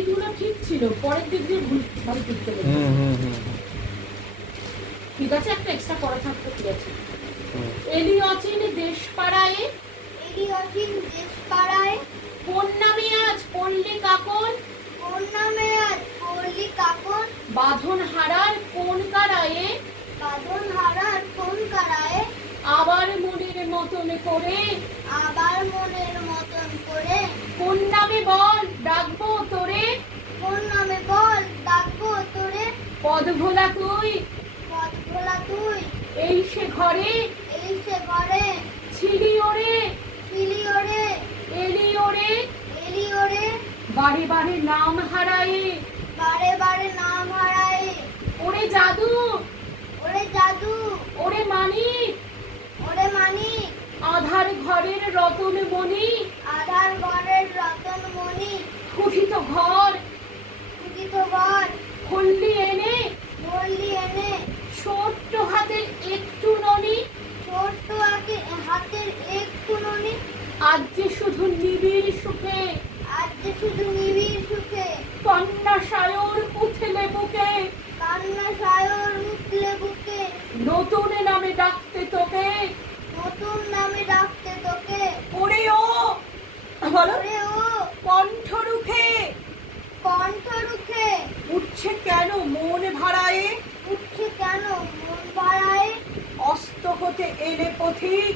এইগুলো ঠিক ছিল, পরের দিক দিয়ে ভুল ভাবে করতে গেছে। ঠিক আছে, একটা এক্সট্রা পড়া থাকতো, ঠিক আছে। এলি অচিন দেশ পাড়ায়, এলি অচিন দেশ পাড়ায়, কোন নামে আজ পড়লি কাকন, কোন নামে আজ পড়লি কাকন, বাঁধন হারার কোন কারায়ে, বাঁধন হারার কোন কারায়ে, আবার মনের মতন করে, আবার মনের মতন করে, কোন নামে বল ডাকবো তোরে, কোন নামে বল ডাকবো তোরে, পদ ভোলা তুই, পথ ভোলা তুই, এই সে ঘরে, এই সে ঘরে, ছিলি ওরে, ছিলি ওরে, এলি ওরে, এলি ওরে, বারে বারে নাম হারায়ে, বারে বারে নাম হারায়ে, ওরে জাদু, ওরে জাদু, ওরে মানিক, ওরে মানিক, আধার ঘরের রতন মণি, আধার ঘরের রতন মণি, কুঠিত ঘর, কুটিত ঘর, খল্লি এনে, বললি এনে, ছোট্ট হাতের একটু ননি, ছোট্ট হাতের একটু ননি, আজ যে শুধু নিবিড় সুখে, আজ যে শুধু নিবিড় সুখে, কন্যা সায়র উঠেলে বুকে, কান্না সায়র উঠলে বুকে, নতুন নামে ডাকতে তোকে, নতুন নামে ডাকতে তোকে, ওরে ও বলো, ওরে ও কণ্ঠ রুখে, কণ্ঠ রুখে, উঠছে কেন মন ভাড়ায়ে, উঠছে কেন মন ভাড়ায়, অস্ত হতে এলে পথিক,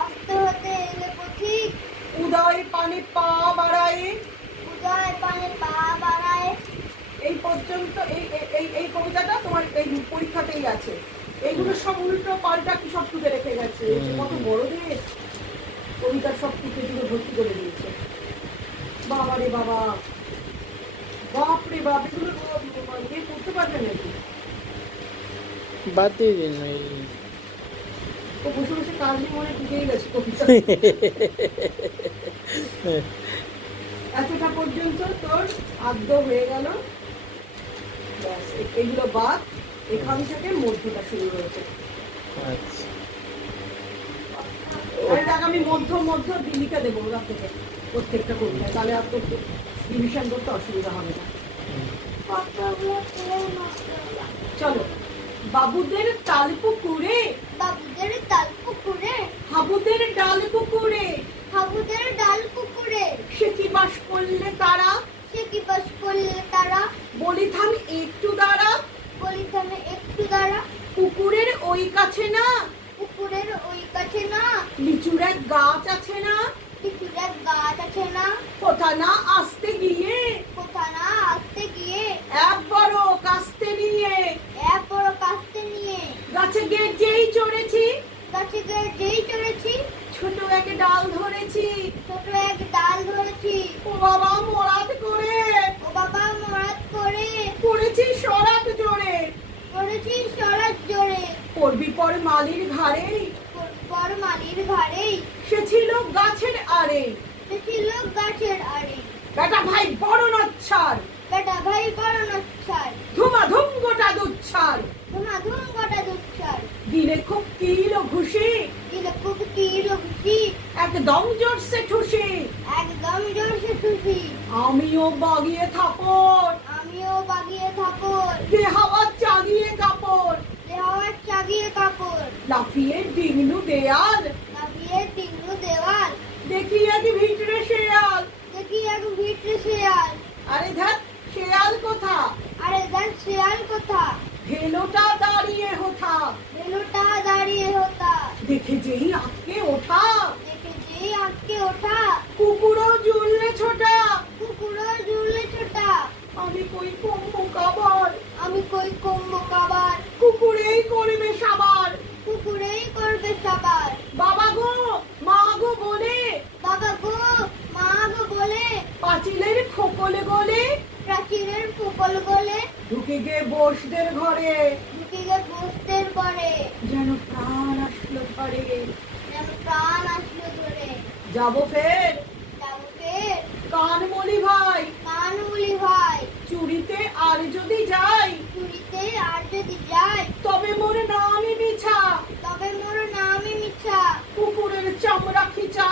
অস্ত হতে এলে পথিক, উদয় পানে পা বাড়ায়ে। উদয় পানে পা বাড়ায়। এই পর্যন্ত এই এই এই কবিতাটা তোমার এই পরীক্ষাতেই আছে। এইগুলো সব উল্টো পাল্টা কি সব তুলে রেখে গেছে। কত বড় দেশ, কবিতার সব টুকে টুকে ভর্তি করে দিয়েছে। বাবা রে বাবা, বাপ রে বাপ, এগুলো ইয়ে করতে পারবে নাকি? বাদ দিয়ে দিন এই ও বসে বসে কাজে মনে ঢুকেই গেছে কবিতা। এতটা পর্যন্ত তোর আদ্য হয়ে গেল। ব্যাস, এইগুলো বাদ, এখান থেকে মধ্যটা শুরু হয়েছে। আচ্ছা আমি মধ্য মধ্য লিখে দেবো ওরা থেকে প্রত্যেকটা কবিতা, তাহলে আর তোর রিভিশন করতে অসুবিধা হবে না। চলো, বাবুদের তাল পুকুরে, বাবুদের তাল পুকুরে, হাবুদের ডাল পুকুরে, হাবুদের ডাল পুকুরে, সে কি বাস করলে তারা, সে কি বাস করলে তারা, বলি থাম একটু দাঁড়া, বলিথানে একটু দাঁড়া, পুকুরের ওই কাছে না, পুকুরের ওই কাছে না, লিচুর এক গাছ আছে না, কিছুর এক গাছ আছে না, কোথা না আসতে গিয়ে, কোথা না আসতে গিয়ে, এক বড় কাস্তে নিয়ে, এক বড় কাস্তে নিয়ে, গাছে গিয়ে যেই চড়েছি, গাছে গিয়ে যেই চড়েছি, ছোট এক ডাল ধরেছি, ছোট এক ডাল ধরেছি, ও বাবা মরাত করে, ও বাবা মরাত করে, পড়েছি সরাত জোরে, করেছি সরাজ জোরে, পড়বি পর মালির ঘাড়ে, পর মালির ঘাড়েই, সে ছিল গাছের আড়ে, সে ছিল গাছের আড়ে, বেটা ভাই বড় নচ্ছার, বেটা ভাই বড় নচ্ছার, ধুমাধুম গোটা দুচ্ছার, ধুমাধুম গোটা দুচ্ছার, দিলে খুব তিল ও ঘুষি, দিলে খুব তীর ঘুষি, একদম জোরসে ঠুসি, একদম জোরসে খুশি, আমিও বাগিয়ে থাপড়, আমিও বাগিয়ে থাপড়, দেহাওয়া চাগিয়ে কাপড়, দেওয়ার চাগিয়ে কাপড়, লাফিয়ে ডিংলু দেয়াল, নামিয়ে তিনু দেওয়াল, দেখি এক ভিতরে শেয়াল, দেখি এক ভিটে শেয়াল, আরে ধ্যাত শেয়াল কোথা, আরে দেখ শেয়াল কোথা, ভেলোটা দাঁড়িয়ে হোথা, বেলুটা দাঁড়িয়ে হতা, দেখে যেই আটকে ওঠা, দেখে যেই আটকে ওঠা, কুকুরও জুললে ছোটা, কুকুরও জুড়লে ছোটা, আমি কই কম্ব কাবার, আমি কই কম্ব কাবার, কুকুরেই করবে সাবার, কুকুরেই করবে সবার, বাবা গো মা গো বলে, বাবা গো মা গো বলে, পাঁচিলের খোকলে গলে, প্রাচীরের ফুকল গলে, ঢুকে গে বসদের ঘরে, ঢুকে গে বুঝতের পরে, যেন প্রাণ আসলো ঘরে, যেন প্রাণ আসলো ধরে, যাবো ফের যাবো ফের কানমণি ভাই, কানমুলি ভাই, চুরিতে আর যদি যাই, চুরিতে আর যদি যাই, তবে মোর নামই মিছা, তবে মোর নামই মিছা, কুকুরের চামড়া খিচা,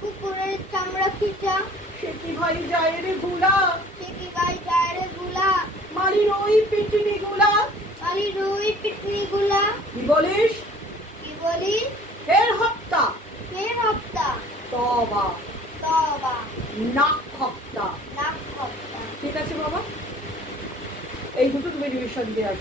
কুকুরের চামড়া খিচা, সে কি ভাই যায় রে ভুলা, সে কি ভাই কি বলিস? কি বলি? ফের হপ্তা, ফের হপ্তা, তবা, তবা, নাক হপ্তা। নাক হপ্তা। ঠিক আছে বাবা, এই দুটো তুমি রিভিশন দিয়ে আসবে।